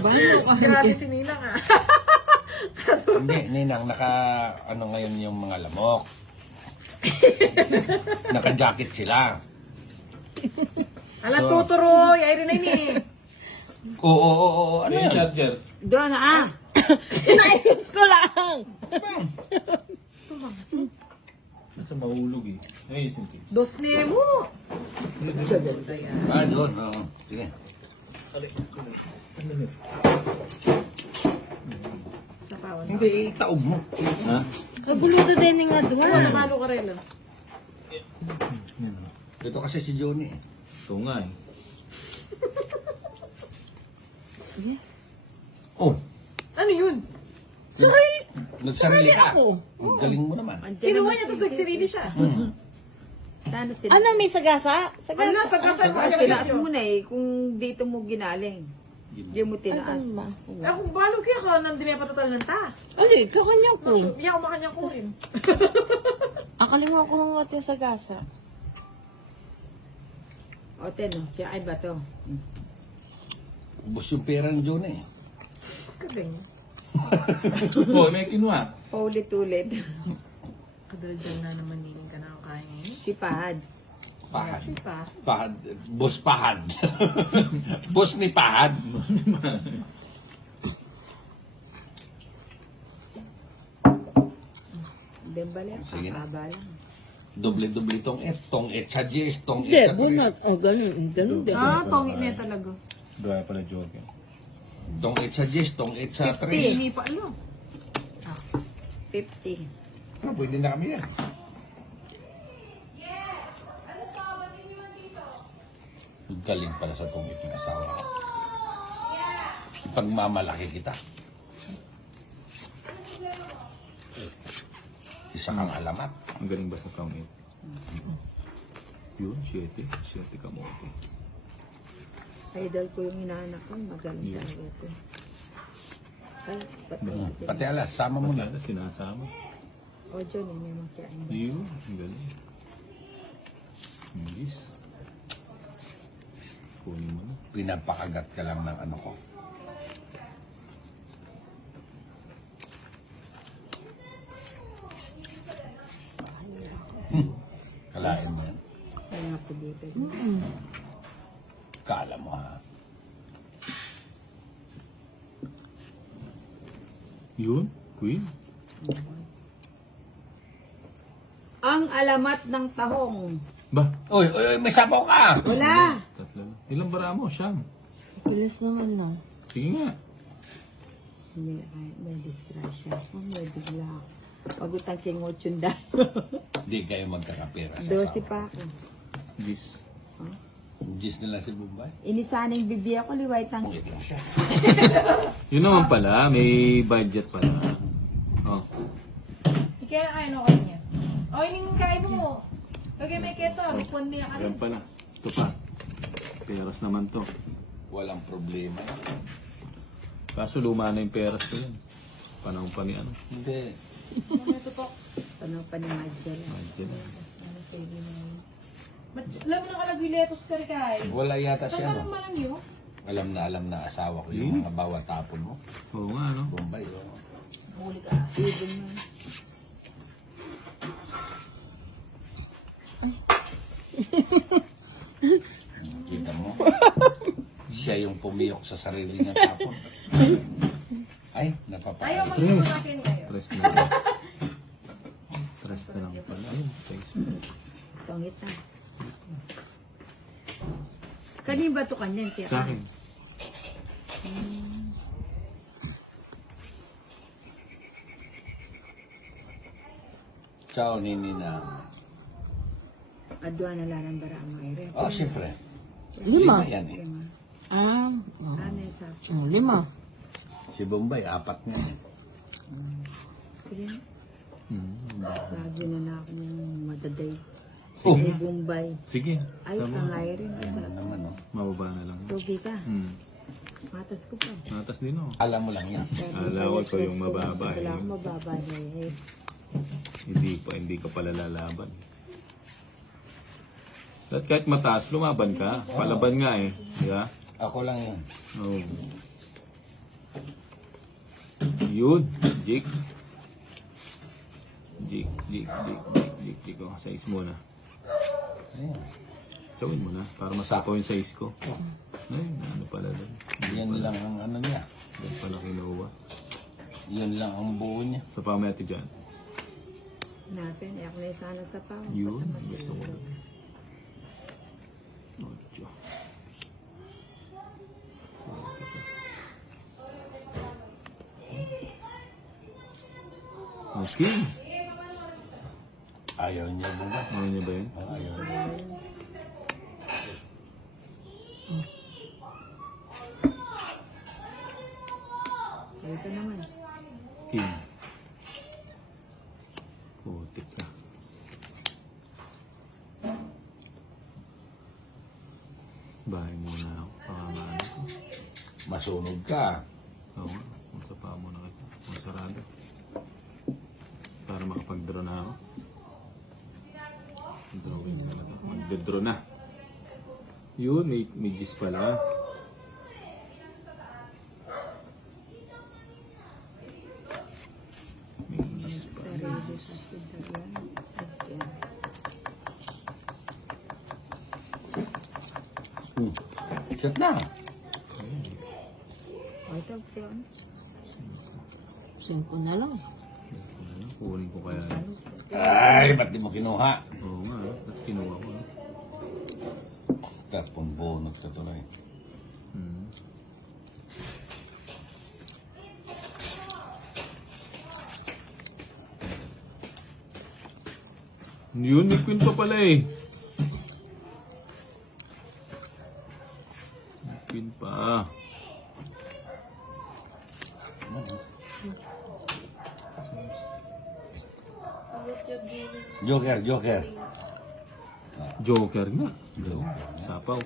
Grabe si Ninang ah. Hindi, Ninang, ano ngayon yung mga lamok. Naka-jacket sila. Alam, tuturoy. Ay rin na ini. Oo, ano yan? Charger. Doon na Inayos ko lang. Nasa mahulog eh. Ay, simple. Dos Nemo. Doon, oo. Sige. Napawan. Hindi, itaob mo. Ha? Kaguluto din nga doon. Wala na malo ka rin. Ito kasi si Johnny. Ito nga eh. Oh, Ano yun? Sarili. nagsarili ka. ako. Ang galing mo naman. Kinuha niya tapos nagsirili siya. Sana sila. Ano, may sagasa? Ano na, sagasa mo. Tinaas mo na eh, kung dito mo ginaling. Hindi mo tinaas. Eh, kung balo kaya ka, nang di may patatal ng ta. Ali, kakanya ko. Iyak ko makanyang ko rin. Akalimwa ko ng ating sagasa. O, no, kaya ay ba to? Ubus yung pera ng Johnny. Kabing. Oh, may kinuha. Paulit-ulit. Kadaldal na naman niling ka na ang kaya ngayon. Si Pahad. Pahad. Kasi pa. Pahad. Boss Pahad. Boss ni Pahad. Dembali ang Sige na. kakaba lang. Doble-doble tong et. Tong et sa Jess, tong et Hindi, sa bunot. Tres. O, ganun. Ganun din. Tongi na talaga. Gaya pala joke. Tong et sa Jess, tong et sa Tres. Hindi pa ano. 50. Ah, pwede na kami yan. Galing pala sa tong et ng asawa ko. Ipagmamalaki kita. Isa kang alamat. Ang galing ba sa count 8? Yun, 7. 7 ka mo. Idol ko yung inaanak ko. Magaling Yeah. talaga ito. Ay, pati. Pati alas, sama mo na. Wala na, sinasama. O, John, may makain. Yun, ang galing. English. Kunin mo na. Pinapakagat ka lang ng ano ko. Kalain mo yan. Ay, nga po dito. Kala mo ha. Yun, Queen. Ang alamat ng tahong. Ba? Uy, may sabaw ka! Wala. Tatlo lang. Ilang bara mo? Siyam. Bilis naman na. Sige nga. Hindi, may disgrasya. May bigla ako. Pagutang kingot yung dahil. Hindi kayo magkakapira sa 12 sabaw. pa ako. Gis. Gis nila si Bombay. Inisaning bibi ako, liway tang. Wait lang siya. Yun naman pala, may budget pala. Oh. Kaya kain ako niya. O, yung kain mo. Lagay may keto. Lipon niya ka Ayan rin. pala. Ito pa. Peras naman to. Walang problema. Kaso luma na yung peras ko yan. Panahon pa ni ano. Hindi. Ito po. Ano pa ni Madja lang. Budget. Alam mo nang kalagwiletos ka rin kay. Wala yata si Saan ano. ka lang yun? Alam na asawa ko yung mga bawat tapon mo. Oo nga, no? Bombay. Oh. Huli ka. Sibon mo. Kita mo. Siya yung pumiyok sa sarili niya tapon. Ay, Ayaw napapayag. mag-iwakin kayo. Tres na lang. Tres na lang pala. Ayun, thanks. Pangit na. Kanin ba ito kanyan? Sa akin. Ciao, Nini na. Adwa na lang ang barang mayre. Oh, siyempre. Lima. yan eh. Ah, Ano yung sabi? lima. Si Bombay, 4 nga eh. Sige, Hmm. lagi na ako ng madaday. Oh. Ay, Bombay. Sige. Ay, Tama. kangay rin. Ano naman, oh. Mababa na lang. Tugi ka. Hmm. Matas ko pa. Natas din oh. Alam mo lang yan. Akala ko ikaw yung mababa, Wala eh. akong mababa. Eh. Hindi ka pala lalaban. At kahit mataas, lumaban ka. Palaban nga eh. Di ba? Ako lang yun. Oh. Yun. Jig. Jig. Oh, size muna. Ayan. Gawin mo na. Para masapaw yung size ko. Ay, ano pala doon. Yan lang ang ano niya. Yan pala kinuha. Yan lang ang buo niya. Sa pamati dyan. Natin, ako na sana sa pao. Yun. Gusto ko. 8. Okay. Ayaw niya ba? Ano niya ba yun? Ayaw. Ito naman. King. Putik na. Bahay muna ako. Pangamaan ko. Masunog ka. Oo nga. Masapa muna kita. Masarado. Para makapag-draw na ako. Drawing na talaga. Magde-draw na. Yun, may gis pala. May gis pala. Sarili kasi dagyan. Asya. Shot na. O, ito, siya. 5 na lang. Kunin ko kaya yun. Ay, ba't di mo kinuha? Oo nga, at kinuha ko. Tapong bonus ka tuloy. Hmm. Yun, may queen pa pala eh. May queen pa. Joker, Joker. Joker nga. Sapaw.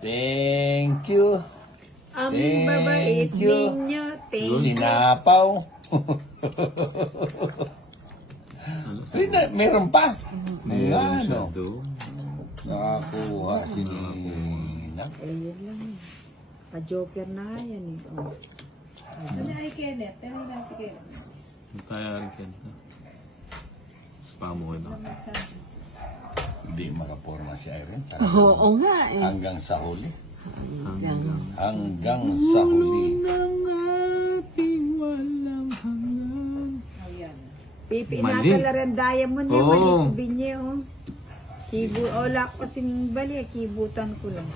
Thank you. Ang Thank babait you. ninyo. Thank you. Sinapaw. Ano sa Ay, meron pa. meron siya Ano? doon. Nakakuha si Nina. Ayun lang. Pa-joker na nga yan eh. Oh. Ano ay Kenneth? Pero hindi si Kenneth. Kaya rin yan. Spam mo kayo na. Hindi makaporma si Irene. Oo nga eh. Hanggang sa huli. Hanggang. Hanggang sa huli. Ng ating walang hanggan. Ayan. Pipi Mali. na talaga diamond eh. Oo. Mali ko binye oh. Kibu, wala ko kasing bali. Kibutan ko lang.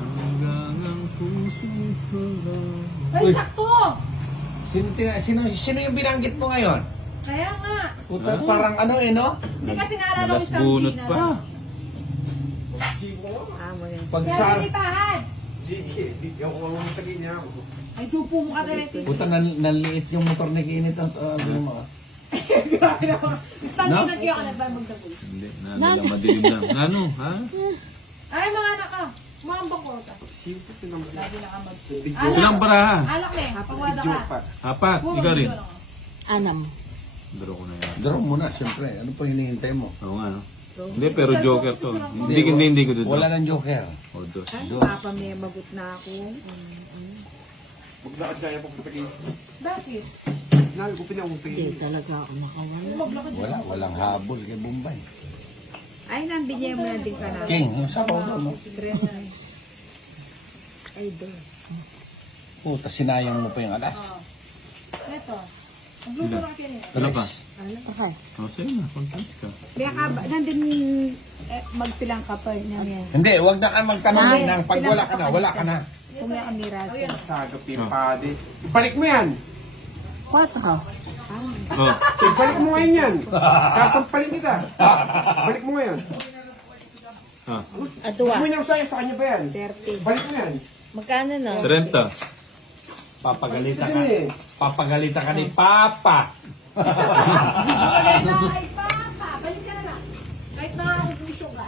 Hanggang ang puso ko lang. Ay, Uy. sakto! Sino yung binanggit mo ngayon? Kaya nga. Puta, parang ano eh, no? Hindi kasi naalala ko Nalas isang bunot Gina. pa. Amo yan. Pag Kaya sa... pinitahan. Ay, dupo mo ka ganito. Puta, nanliit yung motor ni Kinit ang ano mo. Grabe na ako. Stand No? na kayo ka na ba magdaboy? Hindi, nanilang madilim lang. Ano, ha? Ay, mga anak ka. Umambang ko ka. Lagi na ka mag-sit. Ilang baraha? Alak na eh. Pagwada ka. Apat, ikaw rin. Anam. Draw ko na yan. Draw mo na, siyempre. Ano pa hinihintay mo? Oo nga, no? Hindi, pero joker to. Hindi ko doon. Wala nang joker. O, dos. Ay, Dos. papa may magot na ako. Bakit? Hindi talaga ako makawala. Wala, walang habol kay Bombay. Ay, nambigyan mo na din ka na. King, yung sabaw doon, no? Tres na. Ay, do. Puta, sinayang mo pa yung alas. Ito. Magluto na kayo niya. Ano pa? Takas. O, sige na. Conference ka. Kaya ka ba, nandun magpilang ka pa niya niya. Hindi, wag na ka magtanong ng pag wala ka na, wala ka na. Kung may kamirasa. Sagap yung padi. Ibalik mo yan. 4. Oh, Ibalik mo ngayon yan. Sasampalin kita. Balik mo ngayon. ah. Aduwa. Mo niya sa'yo, sa kanya ba yan? 30. Balik mo yan. Magkano na? 30. Papagalitan Sige eh. Papagalitan ka ni Papa. Ay, papa! Balik ka na lang. Kahit nakakabusyo ka.